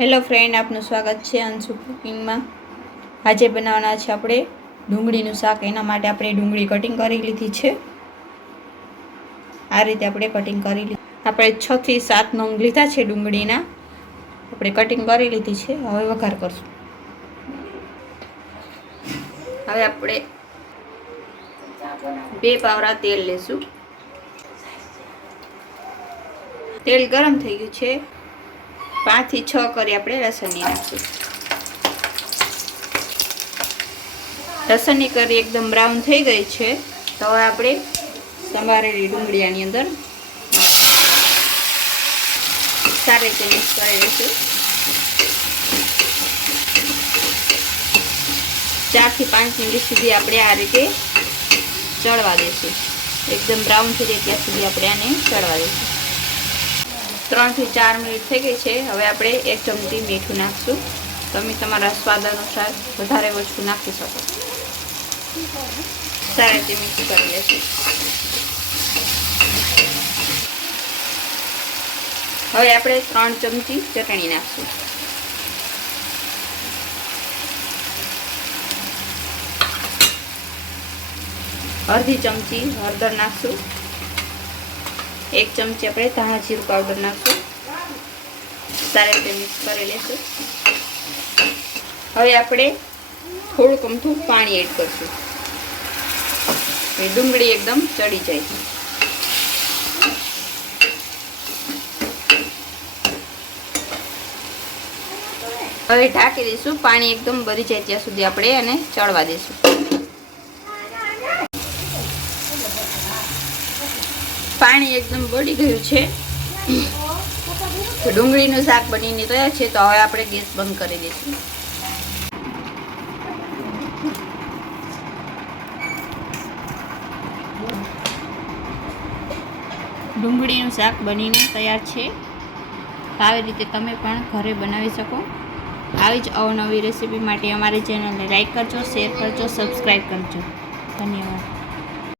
Hello friend આપનું સ્વાગત છે અંશુ કુકિંગમાં. આજે બનાવવાના છે આપણે ડુંગળીનું શાક. એના માટે આપણે ડુંગળી કટિંગ કરી લીધી છે. આ રીતે આપણે કટિંગ કરી લીધી. આપણે છથી સાત નંગ લીધા છે ડુંગળીના. આપણે કટિંગ કરી લીધી છે. હવે વઘાર કરશું. હવે આપણે બે પાવરા તેલ લેશું. તેલ ગરમ થઈ ગયું છે. પાંચથી છ કરી આપણે લસણની નાખશું લસણની કરી એકદમ બ્રાઉન થઈ ગઈ છે, તો હવે આપણે સંભારેલી ડુંગળી આની અંદર સારી રીતે મિક્સ કરી લઈશું. ચારથી પાંચ મિનિટ સુધી આપણે આ રીતે ચડવા દઈશું. એકદમ બ્રાઉન થઈ જાય ત્યાં સુધી આપણે આને ચડવા દઈશું. ત્રણથી ચાર મિનિટ થઈ ગઈ છે. હવે આપણે એક ચમચી મીઠું નાખશું. તમે તમારા સ્વાદ અનુસાર વધારે ઓછું નાખી શકો. સારી રીતે મિક્સ કરી લેશું. હવે આપણે ત્રણ ચમચી ચટણી નાખશું. અડધી ચમચી હળદર નાખશું. એક ચમચી આપણે ધાણા જીરું પાવડર નાખશું. સારી રીતે મિક્સ કરી લેશું. હવે આપણે થોડુંક અમથું પાણી એડ કરશું. એ ડુંગળી એકદમ ચડી જાય. હવે ઢાંકી દઈશું. પાણી એકદમ બળી જાય ત્યાં સુધી આપણે એને ચડવા દઈશું. પાણી એકદમ બળી ગયું છે. ડુંગળીનું શાક બનીને તૈયાર છે, તો હવે આપણે ગેસ બંધ કરી દઈશું. ડુંગળીનું શાક બનીને તૈયાર છે. આવી રીતે તમે પણ ઘરે બનાવી શકો. આવી જ અવનવી રેસીપી માટે અમારી ચેનલને લાઇક કરજો, શેર કરજો, સબસ્ક્રાઈબ કરજો. ધન્યવાદ.